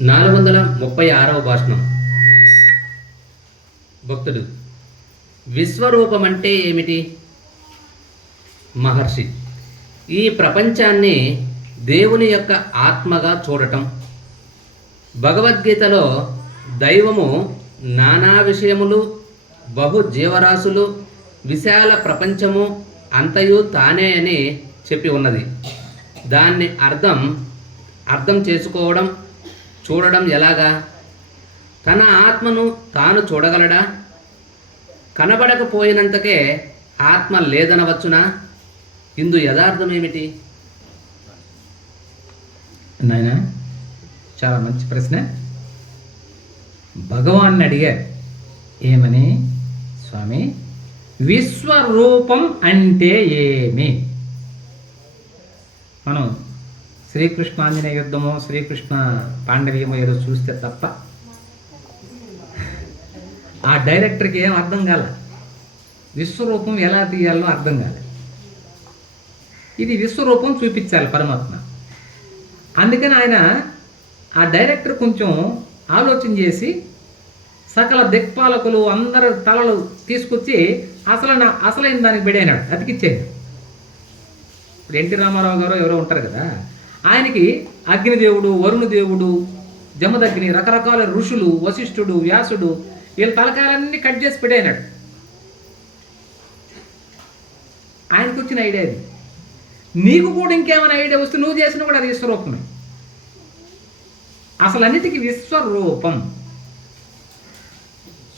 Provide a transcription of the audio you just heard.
నాలుగు వందల ముప్పై ఆరవ భాషణం భక్తుడు విశ్వరూపం అంటే ఏమిటి? మహర్షి. ఈ ప్రపంచాన్ని దేవుని యొక్క ఆత్మగా చూడటం. భగవద్గీతలో దైవము నానా విషయములు బహు జీవరాశులు విశాల ప్రపంచము అంతయు తానే అని చెప్పి ఉన్నది. దాన్ని అర్థం అర్థం చేసుకోవడం చూడడం ఎలాగా? తన ఆత్మను తాను చూడగలడా? కనబడకపోయినంతకే ఆత్మ లేదనవచ్చునా? ఇందు యథార్థం ఏమిటి నాయన చాలా మంచి ప్రశ్న. భగవాన్ని అడిగారు ఏమని? స్వామి విశ్వరూపం అంటే ఏమి? మనం శ్రీకృష్ణ యుద్ధము శ్రీకృష్ణ పాండవీయమో ఏదో చూస్తే తప్ప. ఆ డైరెక్టర్కి ఏం అర్థం కాల? విశ్వరూపం ఎలా తీయాలో అర్థం కాలే. ఇది విశ్వరూపం చూపించాలి పరమాత్మ. అందుకని ఆయన ఆ డైరెక్టర్ కొంచెం ఆలోచన చేసి సకల దిక్పాలకులు అందరు తలలు తీసుకొచ్చి అసలు నా అసలైన దానికి బిడైనాడు అతికిచ్చేయండి. ఇప్పుడు ఎన్టీ రామారావు గారు ఎవరో ఉంటారు కదా ఆయనకి అగ్నిదేవుడు వరుణదేవుడు జమదగ్ని రకరకాల ఋషులు వశిష్ఠుడు వ్యాసుడు వీళ్ళ తలకాలన్నీ కట్ చేసి పెట్టేనాడు ఆయనకు వచ్చిన ఐడియా అది నీకు కూడా ఇంకేమైనా ఐడియా వస్తే నువ్వు చేసినా కూడా అది విశ్వరూపమే అసలు అన్నిటికీ విశ్వరూపం.